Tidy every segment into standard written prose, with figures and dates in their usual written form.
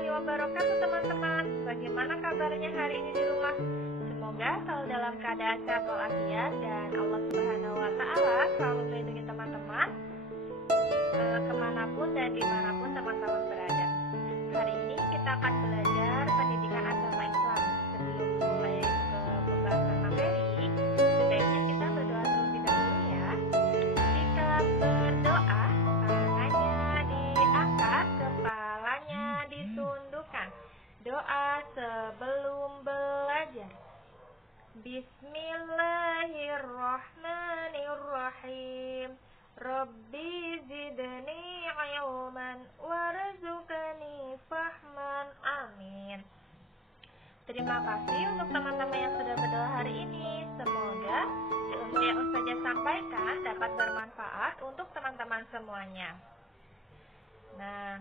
warahmatullahi wabarakatuh teman-teman. Bagaimana kabarnya hari ini di rumah? Semoga selalu dalam keadaan sehat walafiat dan Allah Subhanahu wa Ta'ala selalu melindungi teman-teman kemanapun dan dimanapun teman-teman berada. Hari ini kita akan belajar pendidikan agama Islam. Sebelum mulai ke pembahasan materi, sebaiknya kita berdoa terlebih dahulu ya. Jika berdoa, tangannya diangkat, kepalanya ditundukkan. Doa sebelum belajar. Bismillahirrahmanirrahim. Rabbi zidni ilman warzuqni fahman. Amin. Terima kasih untuk teman-teman yang sudah berdoa hari ini. Semoga ilmu yang Ustazah sampaikan dapat bermanfaat untuk teman-teman semuanya. Nah,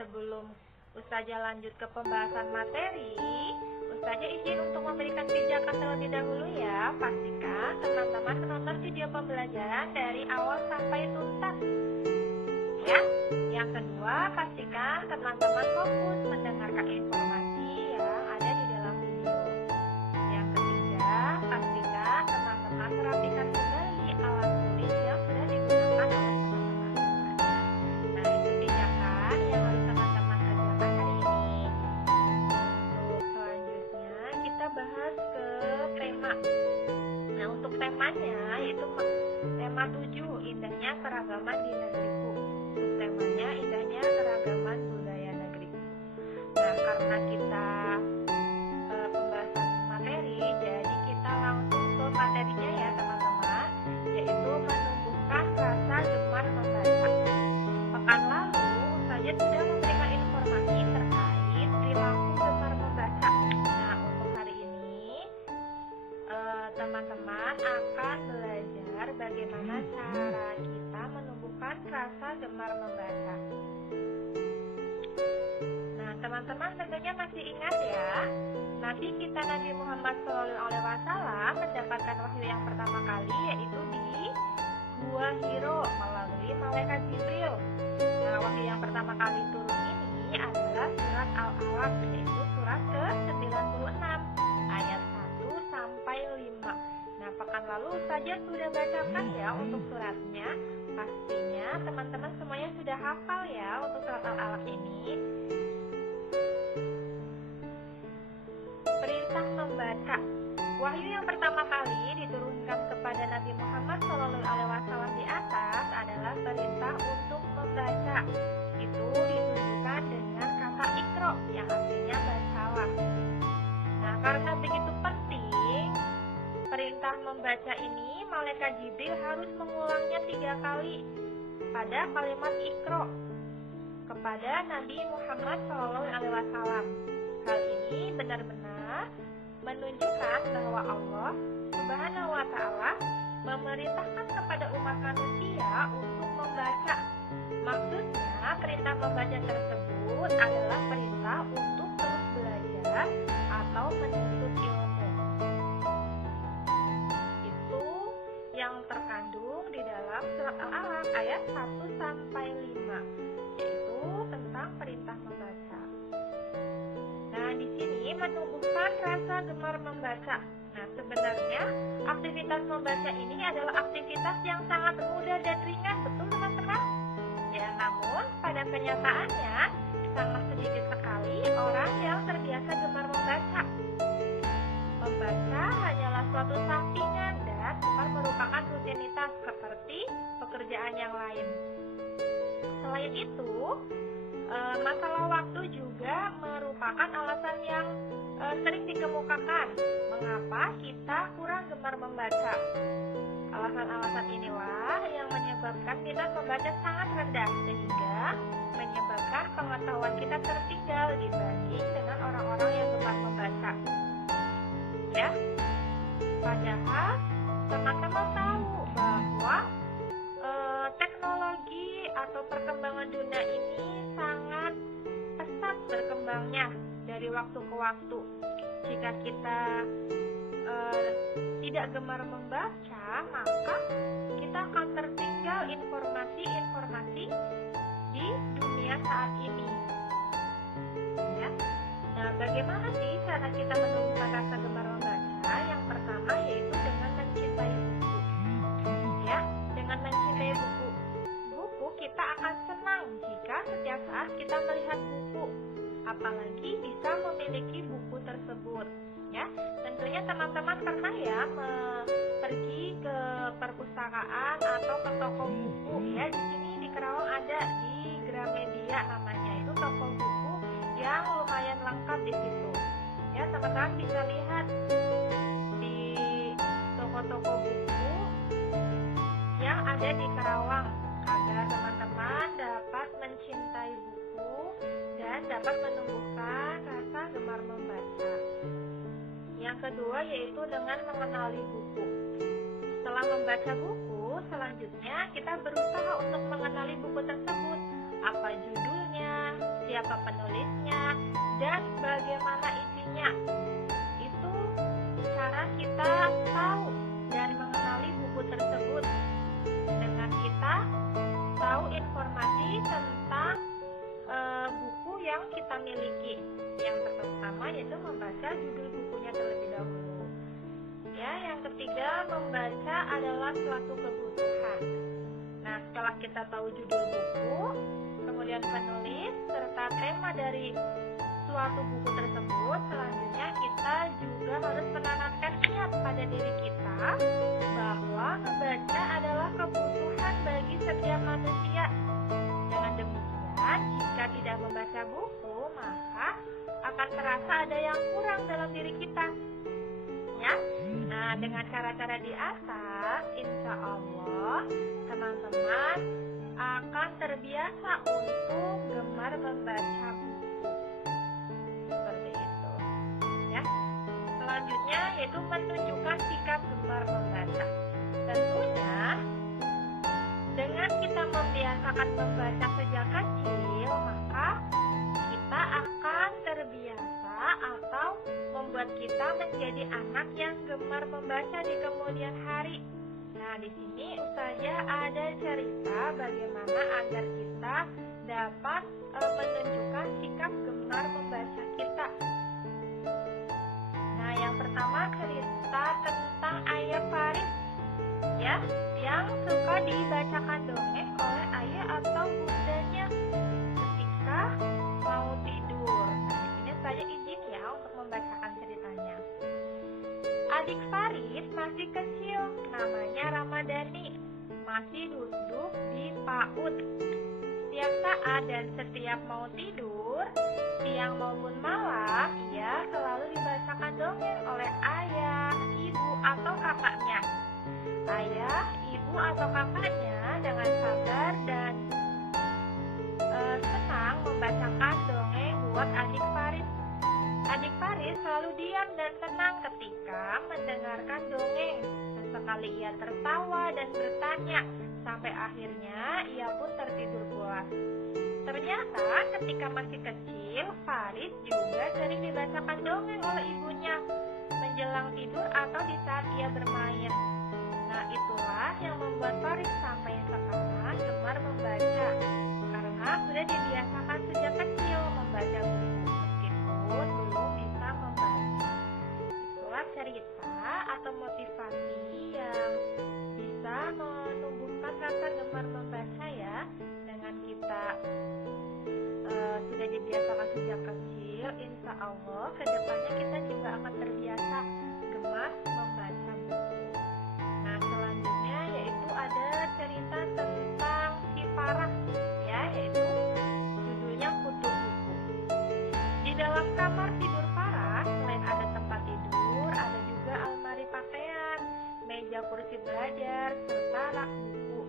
sebelum Ustazah lanjut ke pembahasan materi, Ustazah izin untuk memberikan pijakan terlebih dahulu ya. Pastikan teman-teman menonton video pembelajaran dari awal sampai tuntas ya. Yang kedua, pastikan teman-teman fokus mendengarkan informasi yang ada di dalam video. Yang ketiga, pastikan teman-teman merapikan kembali alat tulis yang sudah digunakan oleh teman-teman. Nah, itu pijakan yang harus teman-teman kerjakan hari ini. Untuk selanjutnya kita bahas ke tema. Nah, untuk temanya yaitu tema 7, indahnya keragaman di negeriku. Temanya indahnya keragaman budaya negeriku. Nah, karena kita pembahasan materi, jadi kita langsung ke materinya ya teman-teman, yaitu menumbuhkan rasa gemar membaca. Pekan lalu saya sudah memberikan informasi terkait perilaku gemar membaca. Nah, untuk hari ini teman-teman akan belajar bagaimana cara kita menumbuhkan rasa gemar membaca. Nah, teman-teman tentunya masih ingat ya, Nabi kita Nabi Muhammad SAW mendapatkan wahyu yang pertama kali yaitu di Gua Hiro melalui malaikat Jibril. Nah, wahyu yang pertama kali turun ini adalah surat Al-Alaq, yaitu surat ke-96 ayat 1 sampai 5. Nah, pekan lalu saja sudah bacakan ya untuk suratnya. Pastinya teman-teman semuanya sudah hafal ya untuk surat Al-Alaq ini. Perintah membaca. Wahyu yang pertama kali diturunkan kepada Nabi Muhammad SAW di atas adalah perintah untuk membaca. Itu ditunjukkan dengan kata Iqra yang artinya bacalah. Nah, karena begitu penting perintah membaca ini, malaikat Jibril harus mengulangnya 3 kali pada kalimat Iqra kepada Nabi Muhammad SAW. Hal ini benar-benar menunjukkan bahwa Allah Subhanahu wa Ta'ala memerintahkan kepada umat manusia untuk membaca. Maksudnya, perintah membaca tersebut adalah perintah untuk terus belajar atau menuntut ilmu. Itu yang terkandung di dalam surat Al-Alaq ayat 1 sampai 5, yaitu tentang perintah membaca. Nah, di sini menumbuhkan rasa gemar membaca. Nah, sebenarnya aktivitas membaca ini adalah aktivitas yang sangat mudah dan ringan, betul teman-teman? Ya, namun pada kenyataannya sangat sedikit sekali orang yang terbiasa gemar membaca. Membaca hanyalah suatu sampingan dan bukan merupakan rutinitas seperti pekerjaan yang lain. Selain itu, masalah waktu juga merupakan alasan yang sering dikemukakan mengapa kita kurang gemar membaca. Alasan-alasan inilah yang menyebabkan minat membaca sangat rendah sehingga menyebabkan pengetahuan kita tertinggal dibanding dengan orang-orang yang gemar membaca. Ya, padahal teman-teman tahu bahwa teknologi atau perkembangan dunia ini sangat pesat berkembangnya dari waktu ke waktu. Jika kita tidak gemar membaca, maka kita akan tertinggal informasi-informasi di dunia saat ini. Ya, apalagi bisa memiliki buku tersebut. Ya, tentunya teman-teman pernah ya pergi ke perpustakaan atau ke toko buku. Ya, di sini di Kerawang ada di Gramedia namanya, itu toko buku yang lumayan lengkap di situ. Ya, teman-teman bisa lihat di toko-toko buku yang ada di Kerawang agar teman-teman dapat mencintai buku dan dapat menumbuhkan rasa gemar membaca. Yang kedua yaitu dengan mengenali buku. Setelah membaca buku, selanjutnya kita berusaha untuk mengenali buku tersebut. Apa judulnya, siapa penulisnya, dan bagaimana isinya. Itu cara kita tahu dan mengenali buku tersebut. Dengan kita tahu informasi tentang buku yang kita miliki. Yang pertama yaitu membaca judul bukunya terlebih dahulu. Ya, yang ketiga, membaca adalah suatu kebutuhan. Nah, setelah kita tahu judul buku, kemudian penulis serta tema dari suatu buku tersebut, selanjutnya kita juga harus menanamkan niat pada diri kita bahwa membaca adalah kebutuhan bagi setiap manusia. Dengan demikian, jika tidak membaca buku, maka akan terasa ada yang kurang dalam diri kita. Ya. Nah, dengan cara-cara di atas, insya Allah teman-teman akan terbiasa untuk gemar membaca buku. Seperti itu. Ya. Selanjutnya yaitu menunjukkan sikap gemar membaca. Tentunya dengan kita membiasakan membaca sejak kecil, maka kita akan terbiasa atau membuat kita menjadi anak yang gemar membaca di kemudian hari. Nah, di sini Ustazah ada cerita bagaimana agar kita dapat menunjukkan sikap gemar membaca kita. Nah, yang pertama cerita tentang ayah Faris, ya, yang suka dibacakan dongeng oleh ayah atau bundanya ketika mau tidur. Nah, di sini saya izin ya untuk membacakan ceritanya. Adik Faris masih kecil, namanya Ramadhani, masih duduk di PAUD. Setiap saat dan setiap mau tidur, siang maupun malam, ia selalu dibacakan dongeng oleh ayah, ibu, atau kakaknya. Ayah, ibu, atau kakaknya dengan sabar dan senang membacakan dongeng buat adik Faris. Adik Faris selalu diam dan tenang ketika mendengarkan dongeng. Sesekali ia tertawa dan bertanya, sampai akhirnya ia pun tertidur pulas. Ternyata ketika masih kecil, Faris juga sering dibacakan dongeng oleh ibunya menjelang tidur atau di saat ia bermain. Nah, itulah yang membuat Faris sampai sekarang gemar membaca, karena sudah dibiasakan sejak kecil membaca buku meskipun belum bisa membaca. Itulah cerita atau motivasi yang bisa menumbuhkan rasa gemar membaca ya. Dengan kita sudah dibiasakan sejak kecil, insya Allah kedepannya kita juga akan terbiasa gemar membaca buku. Nah, selanjutnya yaitu ada cerita tentang si Farah, ya, yaitu judulnya Kutu Buku. Di dalam kamar tidur Farah, selain ada tempat tidur, ada juga almari pakaian, meja kursi belajar, serta rak buku.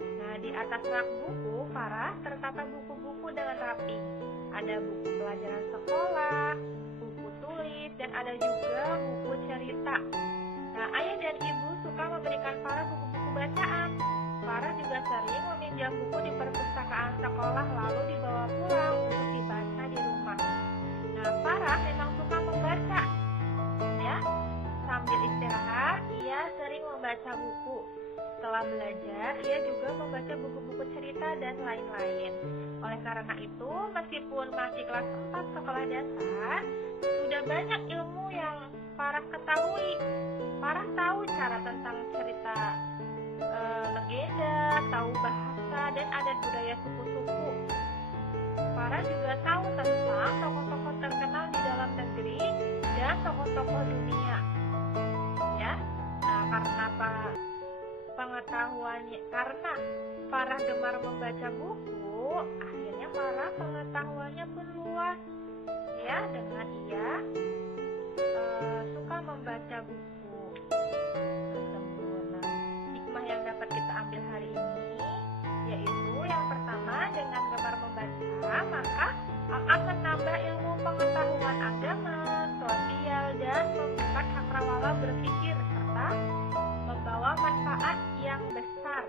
Nah, di atas rak buku Farah tertata buku-buku dengan rapi. Ada buku pelajaran sekolah, buku tulis, dan ada juga buku cerita. Nah, ayah dan ibu suka memberikan Farah buku-buku bacaan. Farah juga sering meminjam buku di perpustakaan sekolah lalu dibawa pulang untuk dibaca di rumah. Nah, Farah memang suka membaca. Ya, sambil istirahat, ia sering membaca buku. Setelah belajar, ia juga membaca buku-buku cerita dan lain-lain. Oleh karena itu, meskipun masih kelas 4 sekolah dasar, sudah banyak ilmu yang Farah ketahui. Farah tahu cara tentang cerita legenda, tahu bahasa dan adat budaya suku-suku. Farah juga tahu tentang tokoh karena para gemar membaca buku, akhirnya para pengetahuannya pun luas. Ya, dengan ia suka membaca buku tersebut. Nah, hikmah yang dapat kita ambil hari ini yaitu yang pertama, dengan gemar membaca maka akan menambah ilmu pengetahuan agama, sosial, dan membuka cakrawala berpikir serta membawa manfaat yang besar.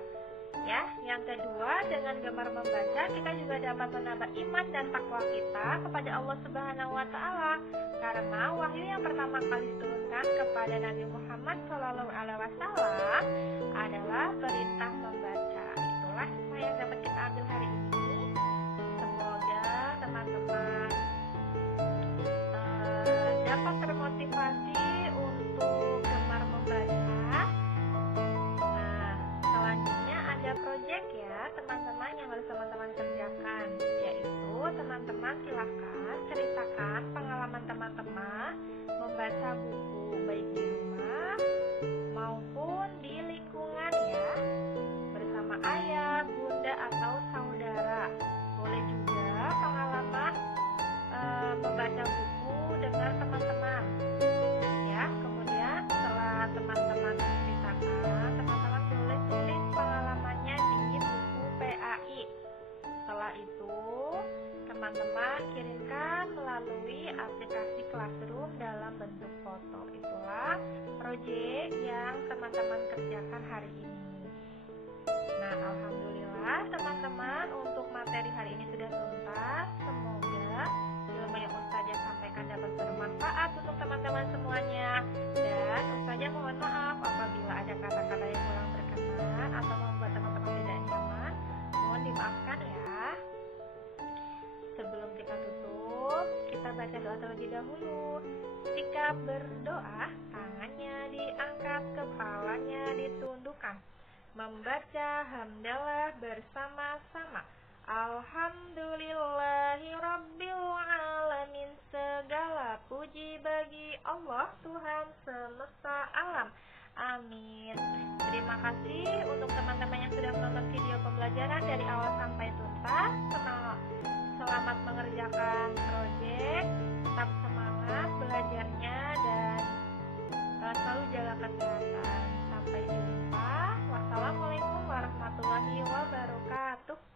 Ya, yang kedua, dengan gemar membaca kita juga dapat menambah iman dan takwa kita kepada Allah Subhanahu wa taala. Karena wahyu yang pertama kali diturunkan kepada Nabi Muhammad SAW adalah perintah membaca. Itulah semua yang dapat kita ambil hari ini. Semoga teman-teman dapat termotivasi untuk gemar membaca. Nah, selanjutnya ada proyek ya teman-teman yang harus teman-teman kerjakan, yaitu teman-teman silahkan ceritakan pengalaman teman-teman membaca buku baik di rumah maupun di lingkungan ya, bersama ayah, bunda, atau saudara. Boleh juga pengalaman membaca buku dengan teman-teman ya. Kemudian setelah teman-teman ceritakan, teman-teman boleh tulis pengalamannya di buku PAI. Setelah itu teman-teman kirimkan melalui aplikasi Classroom dalam bentuk foto. Itulah proyek yang teman-teman kerjakan hari ini. Nah, alhamdulillah teman-teman, untuk materi hari ini sudah tuntas. Semoga ilmu yang Ustazah sampaikan dapat bermanfaat untuk teman-teman semuanya. Dan Ustazah mohon maaf apabila ada kata-kata yang kurang berkenan atau membuat teman-teman tidak nyaman. Mohon dimaafkan ya. Sebelum kita tutup, kita baca doa terlebih dahulu. Sikap berdoa, tangannya diangkat, kepalanya ditundukkan. Membaca hamdalah bersama-sama. Alhamdulillahirabbil alamin. Segala puji bagi Allah, Tuhan semesta alam. Amin. Terima kasih untuk teman-teman yang sudah menonton video pembelajaran dari awal sampai tuntas. Selamat mengerjakan proyek. Tetap semangat belajarnya dan selalu jaga kesehatan. Sampai jumpa. Wassalamualaikum warahmatullahi wabarakatuh.